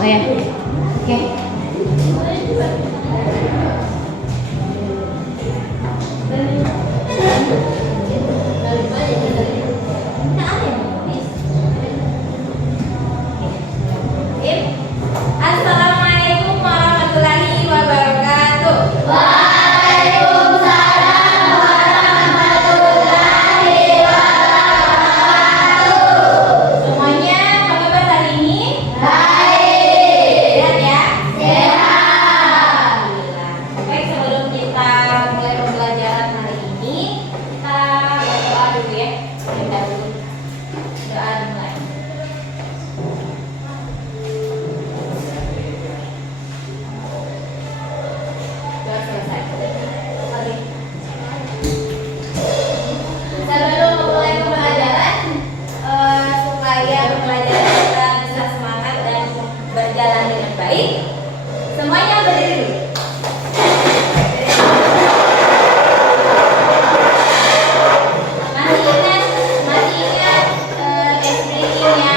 Oh ya. Oke. Assalamualaikum warahmatullahi wabarakatuh. Waalaikumsalam warahmatullahi wabarakatuh. Semuanya apa kabar hari ini? Baik. Sehat ya? Sehat. Alhamdulillah. Baik, sebelum kita mulai pembelajaran hari ini, kita berdoa dulu ya. Kita dulu doa dimulai. Doa selesai. Oke. Sebelum memulai pembelajaran, supaya pembelajaran kita bisa semangat dan berjalan dengan baik, semuanya berdiri dulu. Masih ingat SPI-nya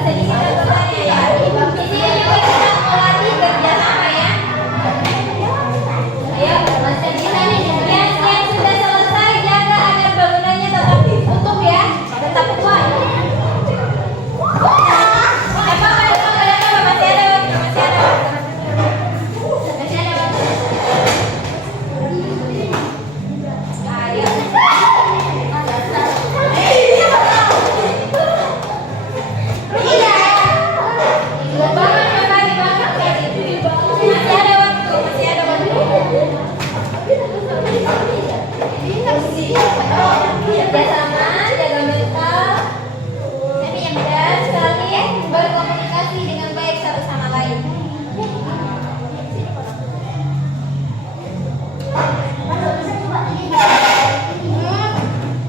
bisa disikat pesannya ya. Di sini juga kita melatih kerjasama ya. Ayo, masih di sana yang sudah selesai jaga agar bangunannya tetap utuh ya, tetap kuat. Kerjasama, jaga mental, dan saling berkomunikasi dengan baik satu sama lain.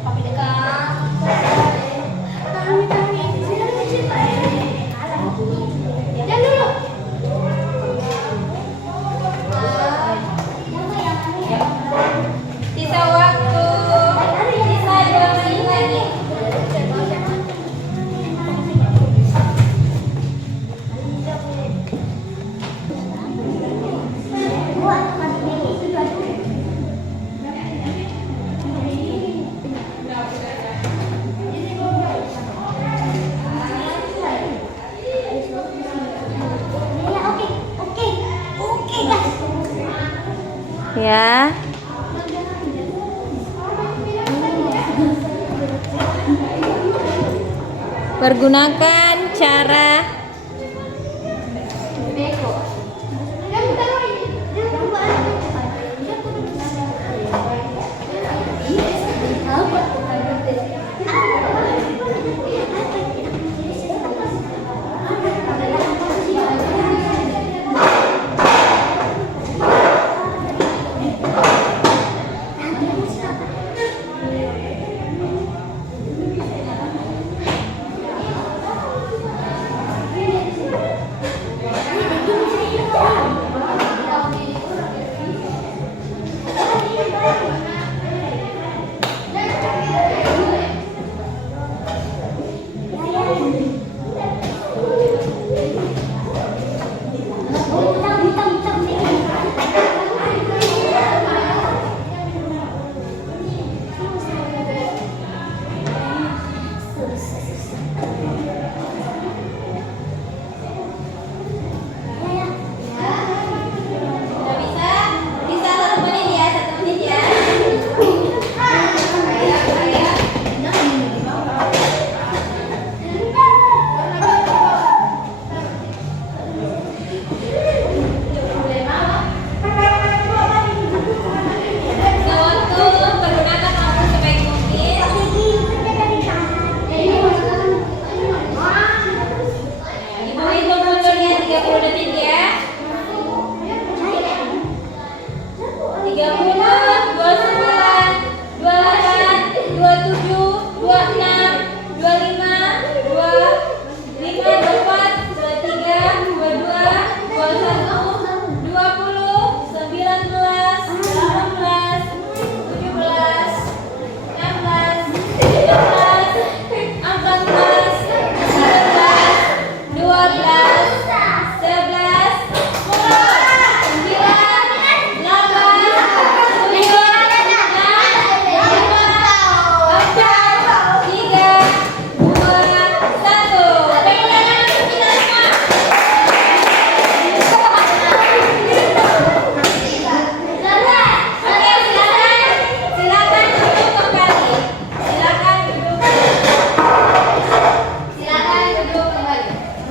Papi dekat. Jangan dulu. Sisa waktu. Sisa 2 menit lagi. Ya. Pergunakan cara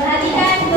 Perhatikan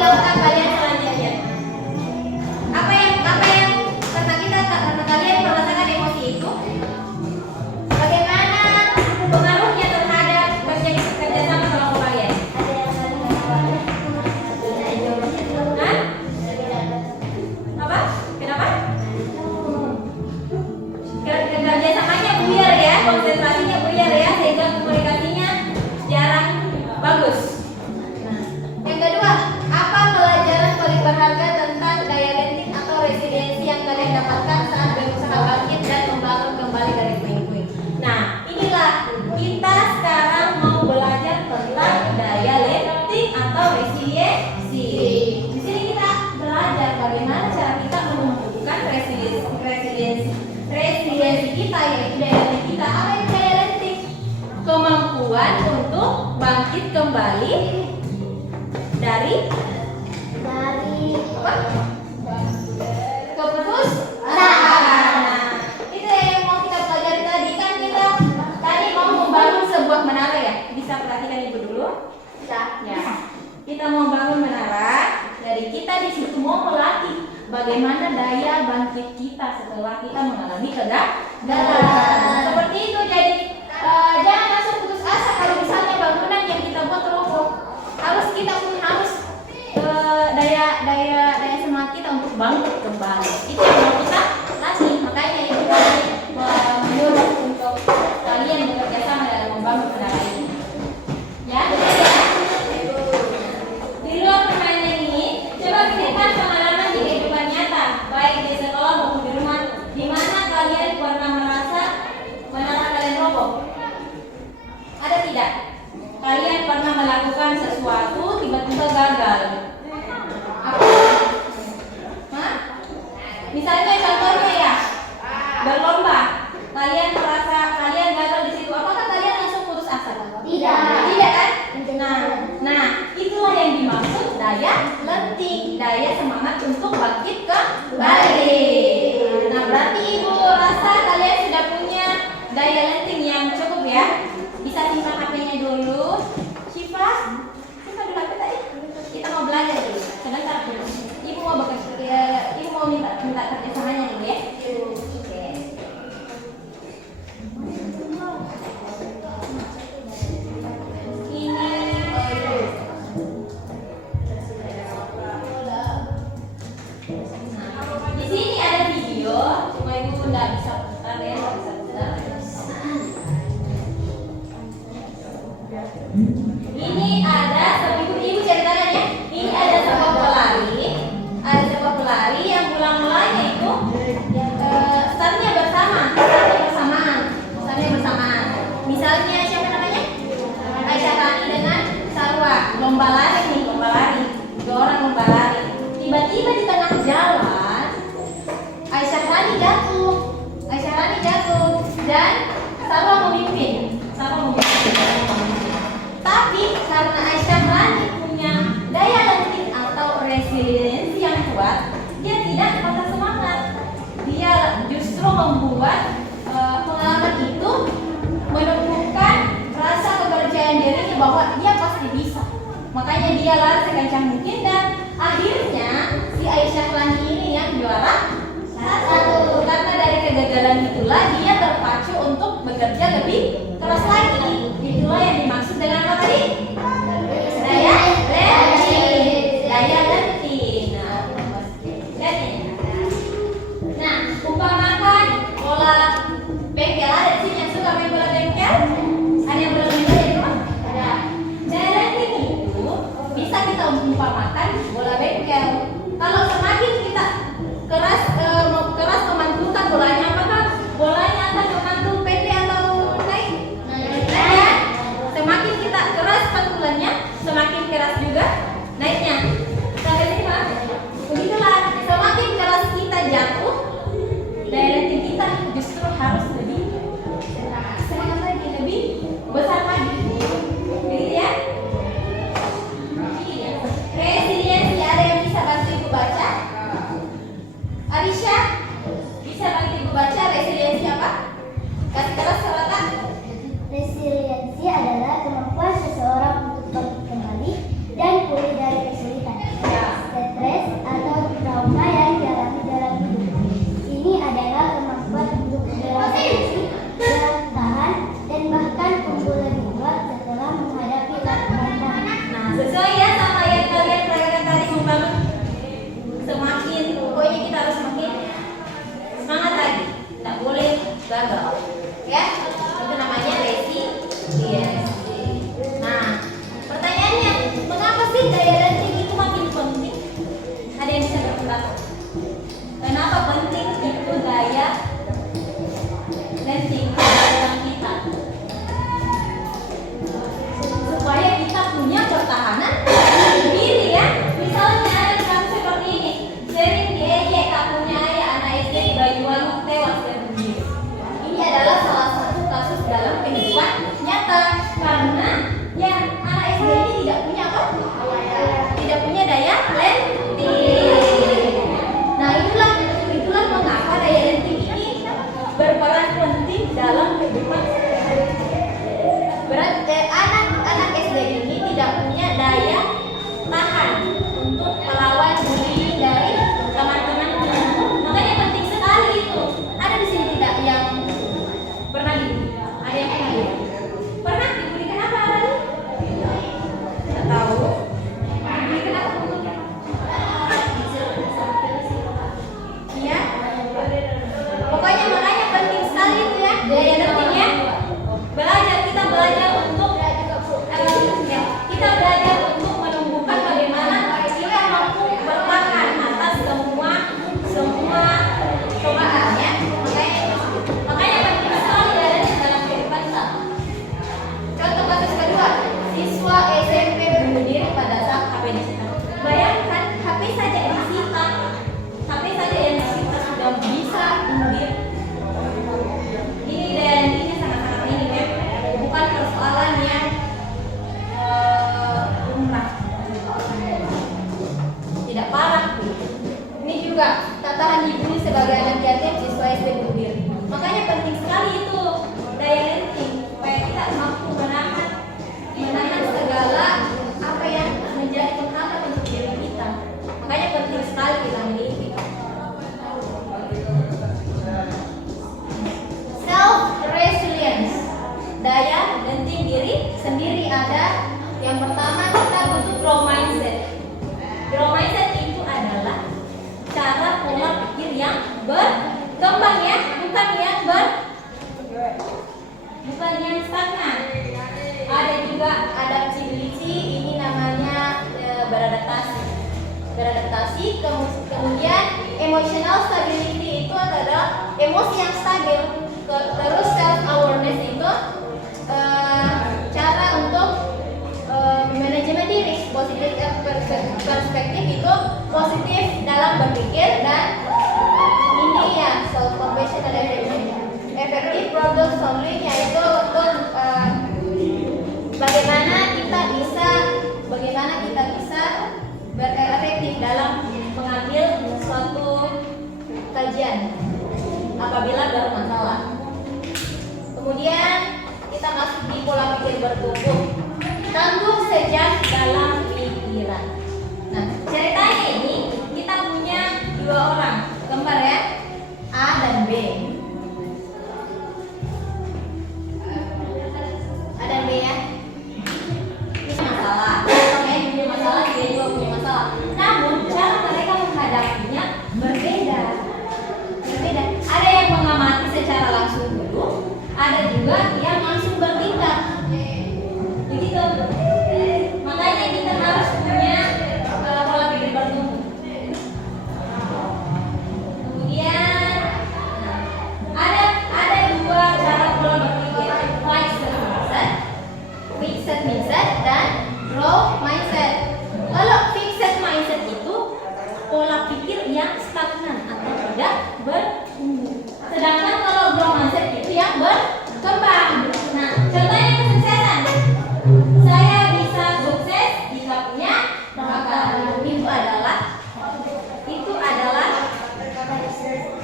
dilakukan kalian selanjutnya? Apa yang karena kalian merasakan emosi itu? Bagaimana pengaruhnya terhadap kerjasama kelompok kalian? Hah? Apa? Kenapa? Kerjasamanya buyar ya, konsentrasinya buyar ya, sehingga komunikasinya jarang bagus. Yang kedua, apa pelajaran paling berharga tentang daya lenting atau resiliensi yang kalian dapatkan saat berusaha bangkit dan membangun kembali dari puing-puing? Nah, inilah kita sekarang mau belajar tentang daya lenting atau resiliensi. Di sini kita belajar bagaimana cara kita menumbuhkan resiliensi kita, yaitu daya lenting kita. Apa itu daya lenting? Kemampuan untuk bangkit kembali dari apa? Keputusasaan. Nah, itu yang mau kita pelajari tadi. Kan kita tadi mau membangun sebuah menara ya. Bisa perhatikan ibu dulu? Bisa. Ya. Kita mau bangun menara. Dari kita di situ mau melatih bagaimana daya bangkit kita setelah kita mengalami kegagalan. Seperti itu. Jadi jangan langsung putus asa kalau misalnya bangunan yang kita buat roboh. Kita pun harus daya semangat kita untuk bangkit kembali. Itu yang mau kita latih. Makanya ibu menyuruh untuk kalian bekerja sama dalam membangun menara ini. Ya, di luar permainan ini, coba pikirkan pengalaman di kehidupan nyata, baik di sekolah maupun di rumah, di mana kalian pernah merasa menara kalian roboh. Ada tidak? Kalian pernah melakukan sesuatu tiba-tiba gagal. Apa? Hah? Misalnya contohnya ya, berlomba. Kalian merasa kalian gagal di situ. Apakah kalian langsung putus asa? Tidak. Tidak kan? Nah, itulah yang dimaksud daya lenting, daya semangat untuk bangkit kembali. Nah, berarti ibu rasa kalian sudah punya daya lenting yang cukup ya. Bisa simpan HP-nya dulu. Simpan dulu HP tadi. Kita mau belajar dulu. Sebentar dulu. Ibu mau bekerja, ibu mau minta kerjasamanya dulu ya. Oke. Di sini ada video. Cuma ibu nggak bisa putar ya, nggak bisa putar. Ini ada, ibu ceritakan ya. Ini ada sebuah pelari yang mula-mulanya itu startnya bersamaan. Misalnya siapa namanya? Aisyah Rani dengan Sarwa, lomba lari. Dua orang lomba lari. Tiba-tiba di tengah jalan Aisyah Rani jatuh dan Sarwa memimpin. Tapi karena Aisyah Rani punya daya lenting atau resiliensi yang kuat, dia tidak patah semangat. Dia justru membuat pengalaman itu menumbuhkan rasa kepercayaan dirinya bahwa dia pasti bisa. Makanya dia lari sekencang mungkin dan akhirnya si Aisyah Rani ini yang juara satu. Karena dari kegagalan itulah dia terpacu untuk bekerja lebih keras lagi. Itulah yang dimaksud dengan apa tadi? Daya lenting. Nah, umpamakan bola bengkel. Ada di sini yang suka main bola bengkel? Ada yang bola bengkel di rumah? Ada. Daya lenting itu bisa kita umpamakan bola bengkel. Kalau semakin kita keras memantulkan bolanya, apakah bolanya akan memantul pendek atau naik? Ya. Semakin kita keras pantulannya, semakin keras juga naiknya. Sampai sini Pak. Begitulah, semakin keras kita jatuh, daya lenting kita justru harus lebih semangat lagi, lebih besar lagi. Begitu ya? Resiliensi, ada yang bisa bantu ibu baca? Ada juga tak tahan dibully sebagai anak yatim, siswa SD bunuh diri. Makanya penting sekali itu daya lenting supaya kita mampu menahan segala apa yang menjadi penghambat untuk diri kita. Makanya penting sekali kita miliki self resilience, daya lenting diri sendiri. Ada yang pertama, kita butuh growth mindset. Growth mindset itu adalah cara pola pikir yang berkembang ya, bukan yang stagnan. Ada juga adaptability, ini namanya beradaptasi. Kemudian emotional stability itu adalah emosi yang stabil. Terus self awareness itu cara untuk manajemen diri. Positif perspektif itu positif dalam berpikir, dan ini ya self compassion dan effective problem solving, yaitu untuk bagaimana kita bisa berefektif dalam mengambil suatu kajian apabila bermasalah. Kemudian kita masuk di pola pikir bertumbuh, tangguh sejak dalam pikiran. Nah, ceritanya ini kita punya dua orang kembar ya, A dan B. A dan B ya. Ini masalah. Saya punya masalah, dia juga punya masalah. Namun cara mereka menghadapinya berbeda. Ada yang mengamati secara langsung dulu, ada juga yang langsung bertindak. Begitu. Makanya kita harus punya pola pikir bertumbuh. Kemudian ada dua cara pola berpikir, fixed mindset dan growth mindset. Kalau fixed mindset itu pola pikir yang stagnan atau tidak bertumbuh. Sedangkan kalau growth mindset itu yang berkembang. Nah, contohnya kesuksesan. Saya bisa sukses jika punya bakat.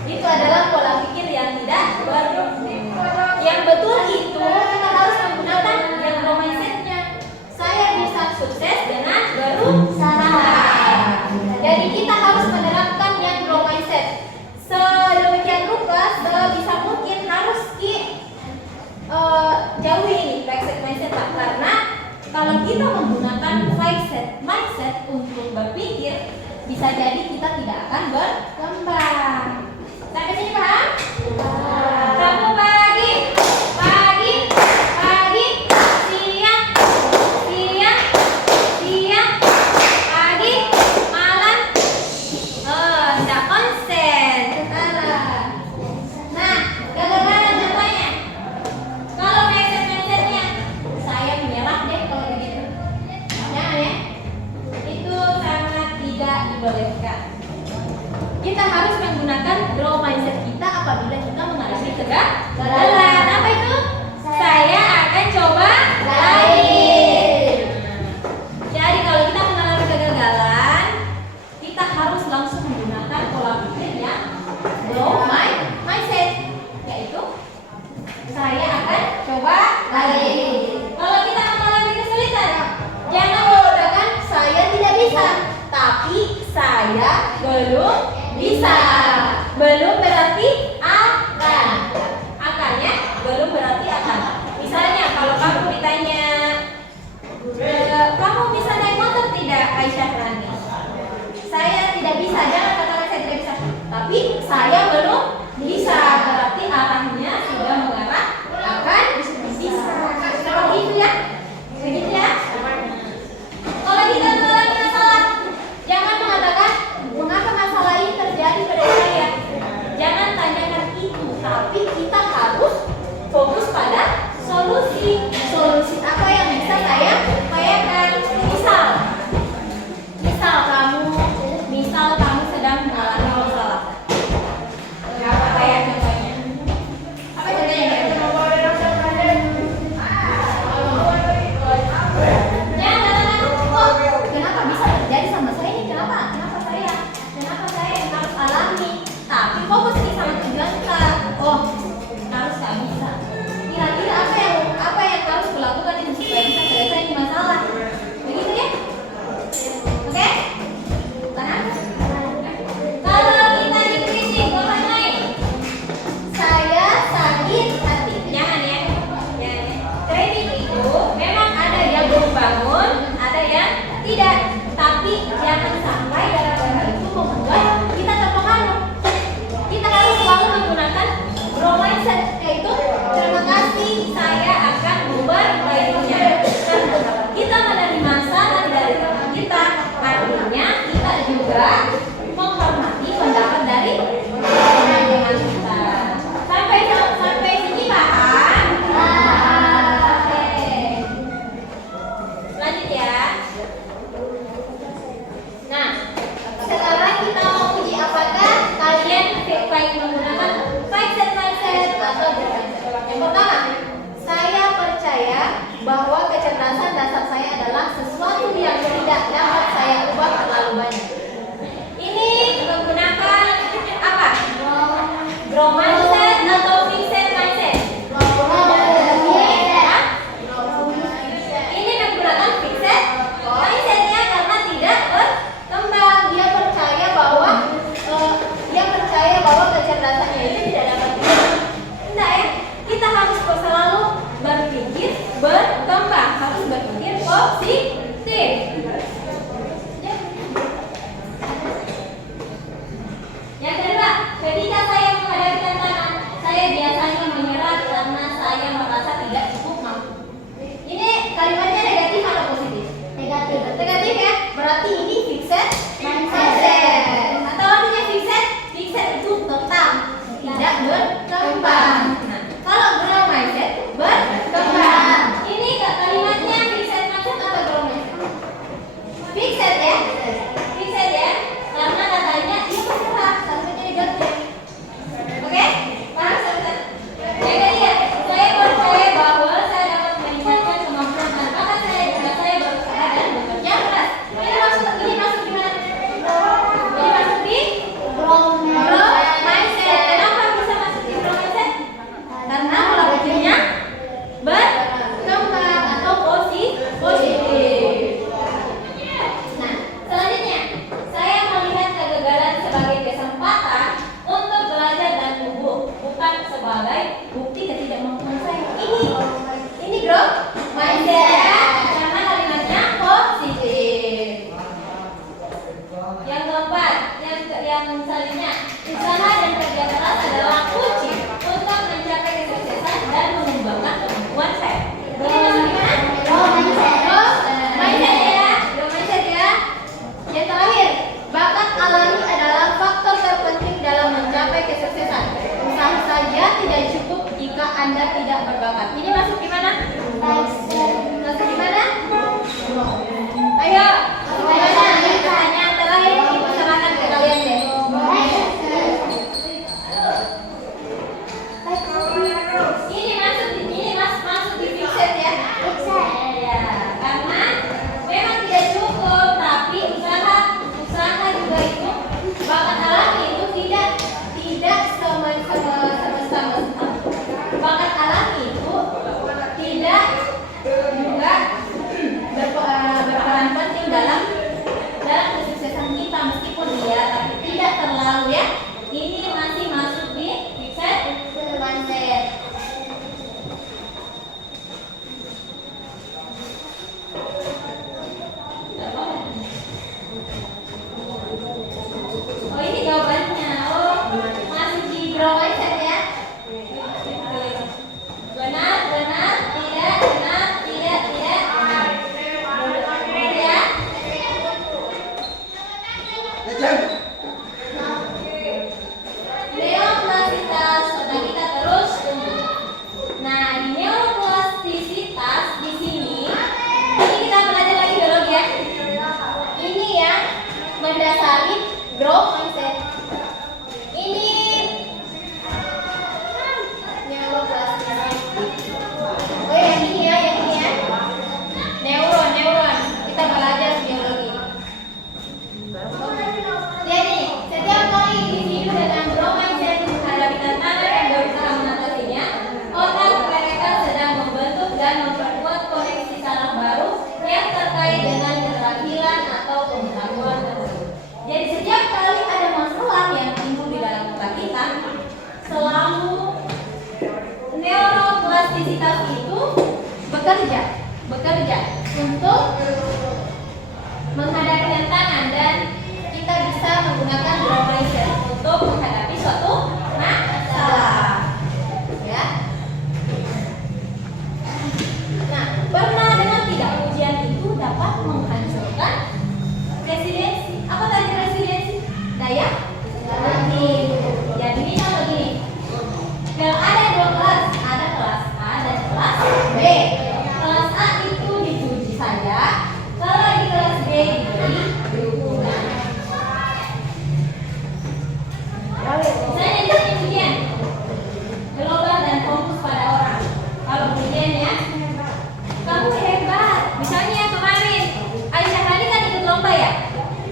Itu adalah pola pikir yang tidak bertumbuh. Yang betul itu kita harus menggunakan yang growth mindsetnya. Saya bisa sukses dengan berusaha. Jadi kita harus menerapkan yang growth mindset. Sedemikian rupa sebisa mungkin harus jauhi fixed mindset, Pak. Karena kalau kita menggunakan fixed mindset untuk berpikir, bisa jadi kita tidak akan berkembang. Sampai sini paham? Kamu pagi, siang, pagi, malam, tidak konsen. Nah, kegagalan contohnya. Kalau mindsetnya, saya menyerah deh kalau begitu. Jangan ya. Itu sangat tidak dibolehkan. Kita harus menggunakan growth mindset kita apabila kita mengalami kegagalan. Apa itu? Saya akan coba lagi. Jadi kalau kita mengalami kegagalan, kita harus langsung menggunakan pola pikir yang growth mindset, yaitu saya akan coba lagi. Kalau kita mengalami kesulitan, jangan menggunakan saya tidak bisa, tapi saya belum bisa. Belum berarti akan. Akannya juga menghormati pendapat dari teman kita. Sampai sini paham? Oke. Lanjut ya. Nah, sekarang kita mau uji apakah kalian baik menggunakan mindset atau mindset. Yang pertama, saya percaya bahwa kecerdasan dasar saya adalah sesuatu yang tidak dapat saya ubah terlalu banyak. Ini menggunakan apa? Growth mindset atau fixed mindset? Ini menggunakan fixed mindsetnya karena tidak berkembang. Dia percaya bahwa kecerdasannya itu tidak dapat diubah. Enggak ya? Kita harus selalu berpikir berkembang, harus berpikir positif. Yang kedua, ketika saya menghadapi tantangan, saya biasanya menyerah karena saya merasa tidak cukup mampu. Ini kalimatnya negatif atau positif? Negatif. Negatif ya? Berarti ini fixed mindset. Atau artinya fixed itu tetap tidak berkembang. Nah, kalau growth mindset berkembang. Ini kalimatnya fixed mindset atau growth mindset? Fixed ya? Fixed ya? Karena katanya itu bergerak, kalimatnya negatif. Oke? Paham sahabat? Yang ketiga, saya percaya bahwa saya dapat meningkatkan kemampuan dan bakat saya jika saya berusaha dan bekerja keras. Ini masuk di mana? Ini masuk di growth mindset. Kenapa bisa masuk di growth mindset? Karena pola pikirnya berkembang atau positif. Nah, selanjutnya saya melihat kegagalan sebagai kesempatan untuk belajar dan tumbuh, bukan sebagai bukti ketidakmampuan saya. Ini growth mindset karena kalimatnya positif. Yang keempat, yang selanjutnya, usaha dan kerja keras adalah kunci untuk mencapai kesuksesan dan mengembangkan kemampuan saya. Ini masuk di mana? Growth mindset ya. Growth mindset ya. Yang terakhir, bakat alami adalah faktor terpenting dalam mencapai kesuksesan. Usaha saja tidak cukup jika Anda tidak berbakat. Ini masuk di mana? Masuk di mana? Ayo, masuk di mana? Pertanyaan terakhir dipersilakan ke kalian deh. Ini masuk di fixed ya. Ya, karena memang tidak cukup, tapi usaha juga itu bakat alami itu tidak sama-sama. Bakat alami itu tidak juga berperan penting dalam kesuksesan kita, meskipun dia tapi tidak terlalu ya. Ini masih masuk di fixed mindset. Oh, ini jawabannya. Oh, masuk di growth mindset ya. Benar, tidak, tidak. Ya. Neuroplastisitas, sudah kita terus tunggu. Nah, di neuroplastisitas di sini kita belajar lagi biologi ya. Ini yang mendasari growth mindset. Ini neuroplastisitas. Oh, yang ini ya. Neuron. Kita belajar biologi. Jadi, setiap kali individu dengan growth mindset menghadapi tantangan dan berusaha mengatasinya, otak mereka sedang membentuk dan memperkuat koneksi saraf baru yang terkait dengan keterampilan atau pengetahuan tersebut. Jadi setiap kali ada masalah yang timbul di dalam otak kita, selalu neuroplastisitas itu bekerja untuk menghadapi tantangan, dan kita bisa menggunakan growth mindset untuk menghadapi suatu masalah. Ya. Nah, pernah dengar tidak ujian itu dapat menghancurkan resiliensi? Apa tadi resiliensi? saya yakin. Jadi contoh gini. Kalau ada dua kelas, ada kelas A dan kelas B. Kelas A itu dipuji saja, kalau di kelas B diberi dukungan. Misalnya di sini ujian global dan fokus pada orang. Kalau ujiannya kamu hebat. Misalnya kemarin Aisyah tadi kan ikut lomba ya.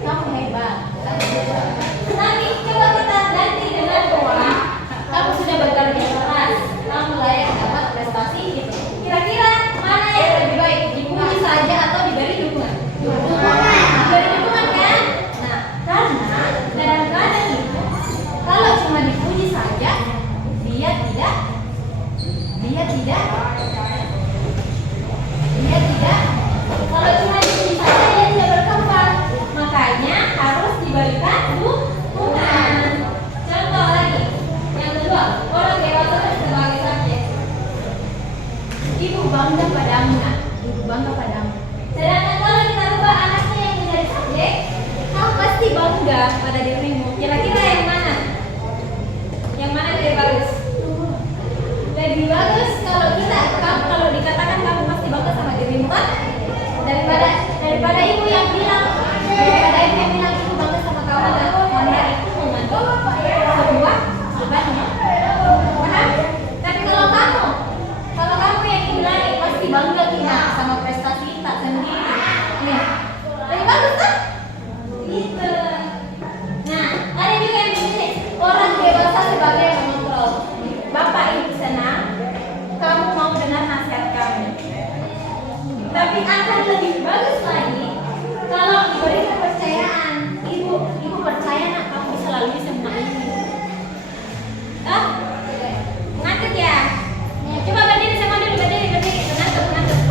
Kamu hebat. Tapi coba kita ganti dengan bahwa kamu sudah bekerja keras, kamu layak dapat prestasi gitu. Kira-kira mana yang lebih baik, dipuji saja atau diberi dukungan? Diberi dukungan kan? Nah, karena kadang-kadang itu kalau cuma dipuji saja, dia tidak kalau cuma dipuji saja dia tidak berkembang. Makanya harus diberikan dukungan. Contoh lagi, yang kedua, orang dewasa sebagai subjek. Ibu bangga padamu, nak. Ibu bangga padamu. Sedangkan kalau kita rubah anaknya yang menjadi subjek, kamu pasti bangga pada dirimu. Kira-kira yang mana? Yang mana lebih bagus? Lebih bagus kalau dikatakan kamu pasti bangga sama dirimu kan? Daripada ibu yang bilang ibu bangga sama kamu dan Wanda itu membantu sebuah bebannya. Paham? Tapi kalau kamu yang dinilai pasti bangga kita sama prestasi kita sendiri. Nih, lebih bagus kan? Gitu. Nah, ada juga yang begini, orang dewasa sebagai pengontrol. Bapak ibu senang kamu mau dengar nasihat kami. Tapi akan lebih bagus lagi kalau diberi kepercayaan. Ibu percaya nak kamu bisa lalui semua ini. Ngantuk ya? Coba berdiri sama dulu, berdiri. Ngantuk. Berdiri.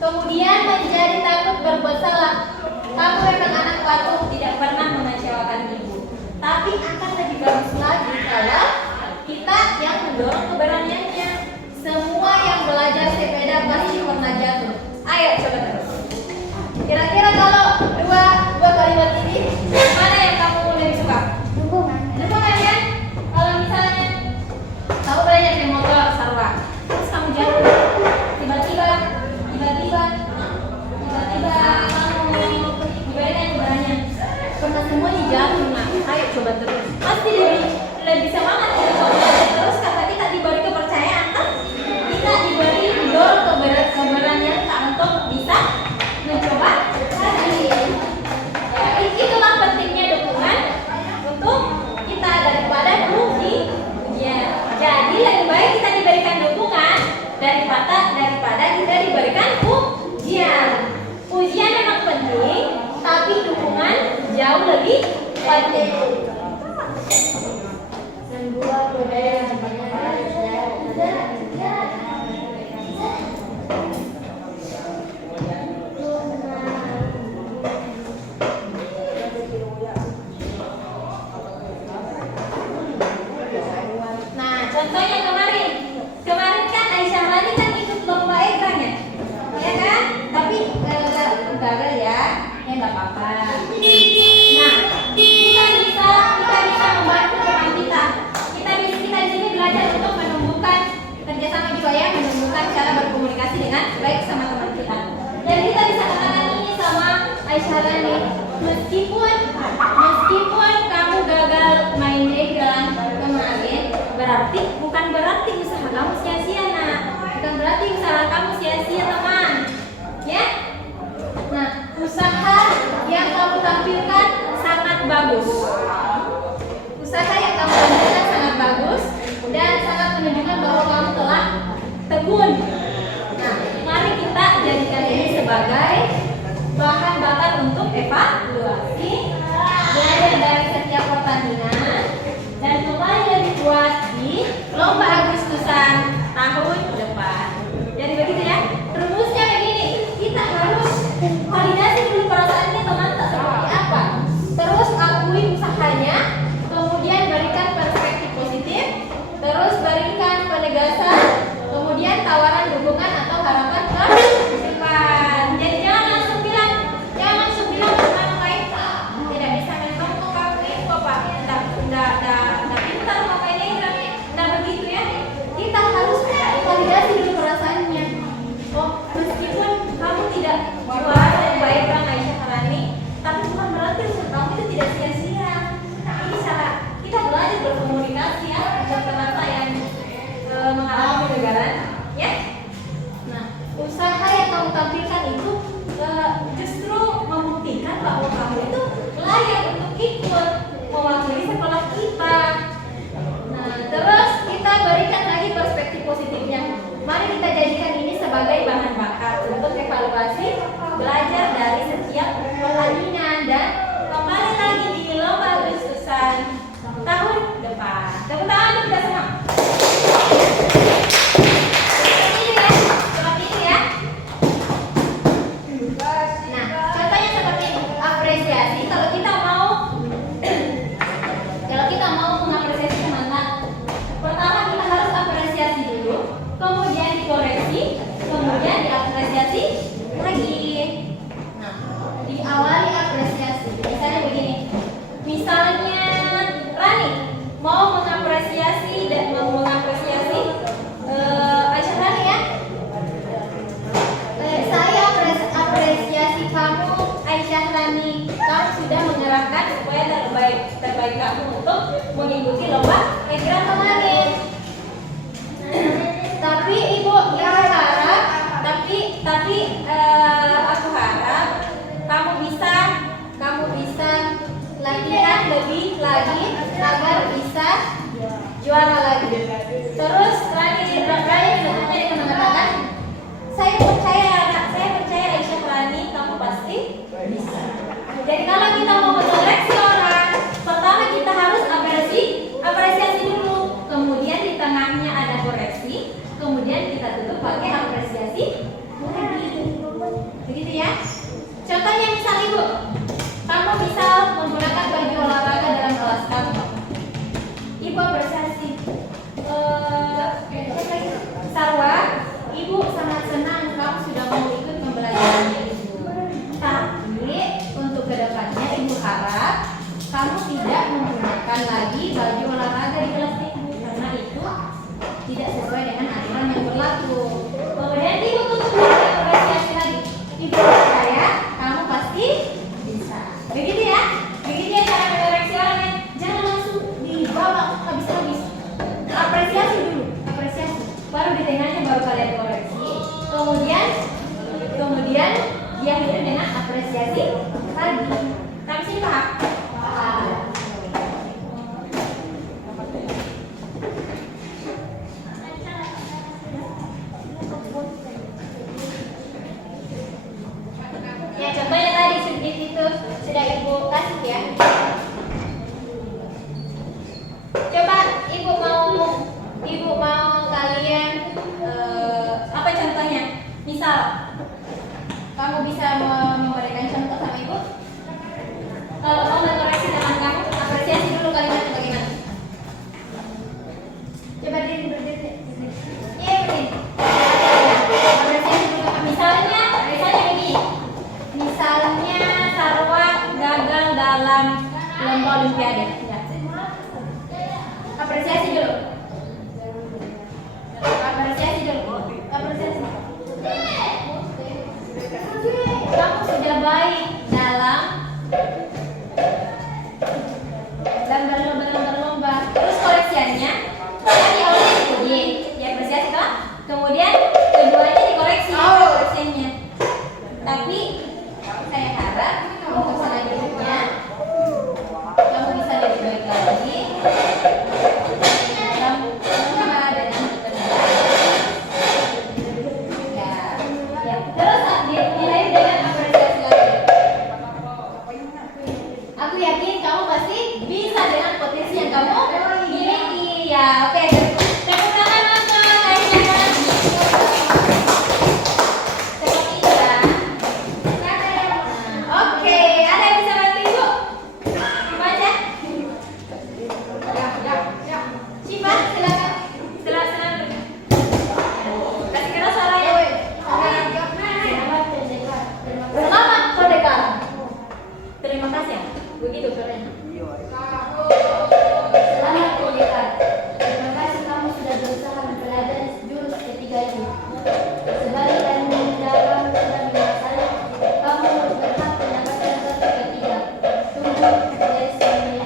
Kemudian menjadi takut berbuat salah. Kamu memang anak patuh, tidak pernah mengecewakan ibu. Tapi akan lebih bagus lagi kalau kita yang mendorong keberaniannya. Semua yang belajar sepeda pasti pernah jatuh. Ayo coba terus. Kira-kira kalau dua kalimat ini, mana yang kamu lebih suka? Dukungan kan? Kalau misalnya kamu belajar naik motor Sarwa, terus kamu jatuh, tiba-tiba kamu diberikan keberanian. Pernah semuanya jatuh, nah. Ayo coba terus. Pasti lebih semangat ya kalau belajar terus karena kita diberi kepercayaan kan? Kita diberi keberanian untuk bisa mencoba lagi. Itulah pentingnya dukungan untuk kita daripada ujian. Jadi lebih baik kita diberikan dukungan daripada kita diberikan ujian. Ujian memang penting, tapi dukungan jauh lebih penting. Nah, contohnya kemarin kan Aisyah Rani kan ikut lomba egranya, ya kan? Tapi gagal ya, nggak apa-apa. Nah, kita bisa membantu teman kita. Kita di sini belajar untuk menumbuhkan kerjasama juga ya, menumbuhkan cara berkomunikasi dengan baik sama teman kita. Dan kita bisa katakan ini sama Aisyah Rani. Meskipun kamu gagal main dagelan kemarin, bukan berarti usaha kamu sia-sia, nak. Bukan berarti usaha kamu sia-sia, teman. Ya? Nah, usaha yang kamu tampilkan sangat bagus. Usaha yang kamu tampilkan sangat bagus dan sangat menunjukkan bahwa kamu telah tekun. Nah, mari kita jadikan ini sebagai bahan bakar untuk evaluasi, belajar dari setiap pertandingan, dan kembali lebih kuat di lomba Agustusan tahun depan. Jadi begitu ya. Rumusnya begini, kita harus validasi dulu perasaannya teman tak seperti apa. Terus akui usahanya, kemudian berikan perspektif positif, terus berikan penegasan, kemudian tawaran dukungan atau harapan ke depan. Jadi jangan langsung bilang teman lain tidak bisa main kamu itu apa? Tidak pintar mau main ini, tidak begitu ya. Kita harus validasi dulu perasaannya. Oh, meskipun kamu tidak juara dan baik orang Aisyah Harani, tapi bukan berarti usaha kamu itu tidak sia-sia. Ini cara kita belajar berkomunikasi ya, teman-teman yang mengalami kegagalan, ya. Nah, usaha yang kamu tampilkan itu justru membuktikan bahwa kamu itu layak untuk ikut mewakili sekolah kita. Nah, terus kita berikan lagi perspektif positifnya. Mari kita jadikan ini sebagai bahan bakar untuk evaluasi, belajar dari setiap pertandingan dan kembali lagi di lomba Agustusan tahun depan. Tepuk tangan untuk kita semua. Seperti itu ya. Nah, contohnya seperti apresiasi. Kalau kita mau mengapresiasi teman-teman, pertama kita harus apresiasi dulu, kemudian dikoreksi, kemudian diapresiasi lagi. Nah, diawali apresiasi. Misalnya begini. Misalnya Rani mau mengapresiasi Aisyah Rani ya. Saya apresiasi kamu Aisyah Rani. Kamu sudah mengerahkan upaya terbaik kamu untuk mengikuti lomba egrang kemarin. Tapi Ibu harap, aku harap kamu bisa latihan lebih lagi agar bisa juara lagi. Terus Rani selanjutnya mengatakan, saya percaya Aisyah Rani, kamu pasti bisa. Jadi kalau kita mau mengoreksi orang, pertama kita harus apresiasi dulu, kemudian di tengahnya ada koreksi, kemudian kita tutup pakai apresiasi lagi. Begitu ya. Contohnya misal Ibu, kamu bisa menggunakan baju olahraga dalam kelas kamu. Ibu apresiasi. Sarwa, Ibu sangat senang kamu sudah mau ikut pembelajarannya Ibu. Tapi untuk kedepannya Ibu harap kamu tidak menggunakan lagi baju olahraga di kelas Ibu, karena itu tidak sesuai dengan aturan yang berlaku. Kemudian Ibu tutup apresiasi lagi. Ibu percaya kamu pasti bisa. Begitu ya cara mengoreksi orang. Jangan langsung dibawa habis-habis. Apresiasi dulu, baru di tengahnya baru kalian koreksi. Kemudian diakhiri dengan apresiasi lagi. Sampai sini paham? Ya, contohnya tadi subjek itu sudah Ibu kasih ya. Coba Ibu mau kalian apa contohnya? Misal kamu bisa memberikan contoh sama Ibu. Kalau mau mengoreksi teman kamu, apresiasi dulu kalimatnya bagaimana? Coba berdiri. Iya, berdiri. Apresiasi dulu. Misalnya begini. Misalnya Sarwa gagal dalam lomba olimpiade. Ya. Apresiasi dulu. Kamu sudah baik dalam untuk selanjutnya kamu bisa lebih baik lagi sama dengan ya, ya. Terus dinilai dengan apresiasi lagi. Aku yakin kamu pasti bisa dengan potensi yang kamu miliki. Ya, oke. Tepuk tangan untuk Aisyah. Seperti itu ya. Oke, ada yang bisa bantu Ibu? Baca. Syifa, silakan. Silakan. Kasih keras suaranya. Selamat Merdeka. Terima kasih ya. Begitu keren. Selamat Merdeka. Terima kasih kamu sudah berusaha mempelajari jurus ketiga ini. Sebagai tanda kamu sudah menguasai, kamu berhak mendapatkan gelar ketiga. Tunggu dari sini.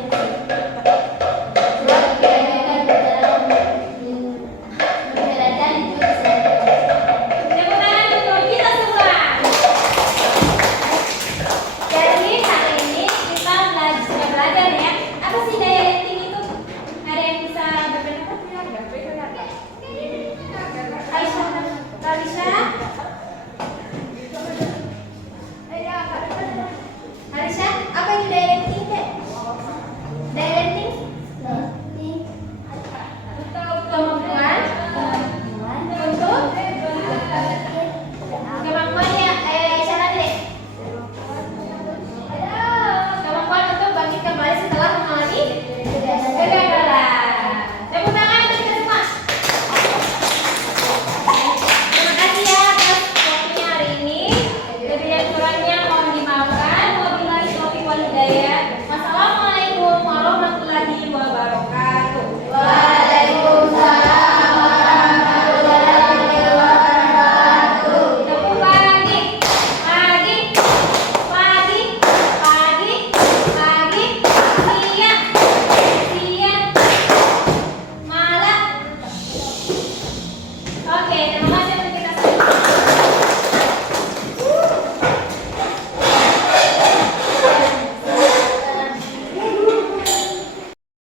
Sebab kebanyakan mempelajari jurus selanjutnya. Tepuk tangan untuk kita semua. Jadi hari ini kita sudah belajar ya. Apa sih daya lenting itu? Ada yang bisa berpendapat? Aisyah, Talisha, Aisyah, apa itu daya lenting? Daya lenting? Kemampuan untuk kemampuan ya, Aisyah nanti. Kemampuan untuk bangkit kembali setelah mengalami kegagalan. Tepuk tangan untuk kita semua. Terima kasih ya atas waktunya hari ini. Lebih dan kurangnya mohon dimaafkan. Wabillahi taufiq wal hidayah. Wassalamualaikum warahmatullahi wabarakatuh. Waalaikumsalam warahmatullahi wabarakatuh. Tepuk pagi, pagi, pagi, pagi, pagi, siang, siang, malam. Oke, terima